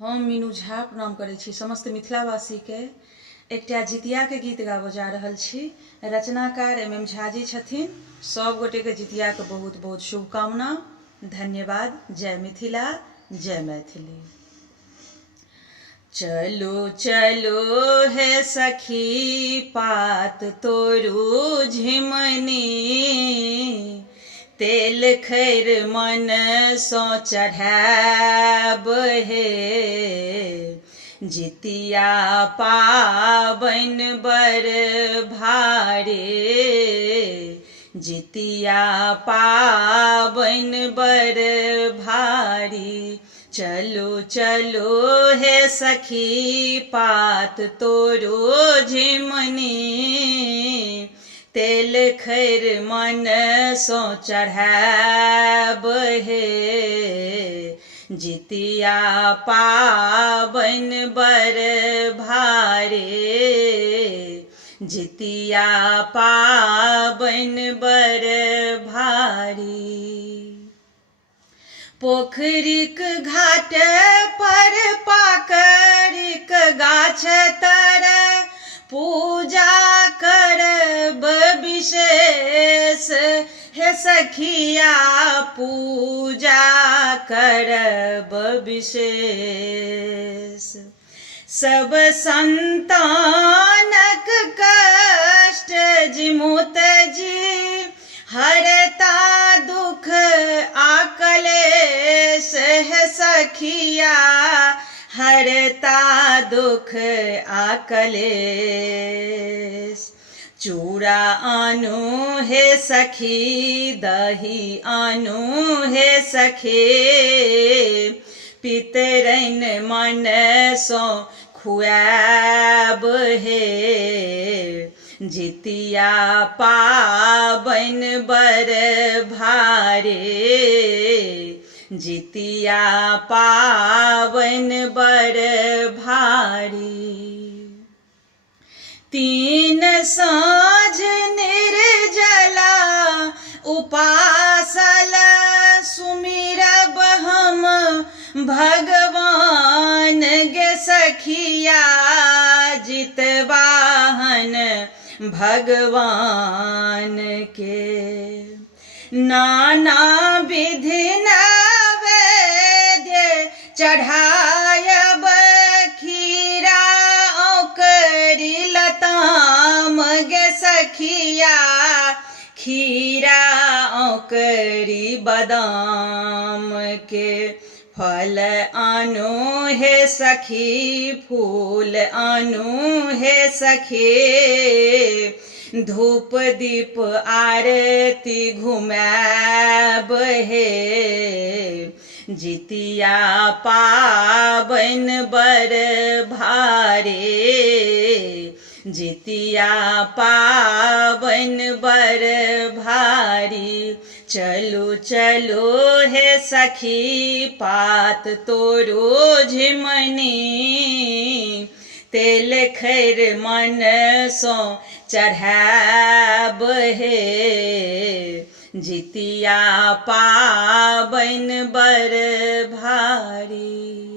हम मीनू झा प्रणाम करै छी समस्त मिथिलावासी के। एकटा जितिया के गीत गाबऽ जा रहल छी। रचनाकार MM झा जी छथिन। सब गोटे के जितिया के बहुत बहुत शुभकामना। धन्यवाद। जय मिथिला, जय मैथिली। चलो चलो हे सखी पात तोरू झिमनी, तेल खैर मन सो चढ़ाब हे। जितिया पाबन बर भारे, जितिया पाबन बर भारी। चलो चलो हे सखी पात तोरो झिमनी, तेल खैर मन सो चढ़ाब हे। जितिया पाबन बर भारे, जितिया पाबन बर भारी। पोखरिक घाट पर पाकरिक गाछ तर, पूजा करब विशेष हे सखिया, पूजा करब विशेष। सब संतानक कष्ट जिमुत जी, हरता दुख आकलेश है सखिया, हरता दुख आकलेश। चूड़ा आनू हे सखी, दही आनू हे सखे, पितरन मन सो खुआब हे। जितिया पाबन बर भारे, जितिया पाबन बर भारी। तीन साँझ निर्जला उपासल, सुमिरब हम भगवान गे सखिया, जितवाहन भगवान के। नाना विधि नैवेद्य चढ़ायब, खीरा औकरी लताम गे सखिया, खीरा औकरी बादाम के। फल आनू हे सखी, फूल आनू हे सखे, धूप दीप आरती घुमाब हे। जितिया पाबन बर भारे, जितिया पाबन बर भारी। चलो चलो हे सखी पात तोरो झिमनी, तेल खैर मन सो चढ़ाब हे। जितिया पाबन बर भारी।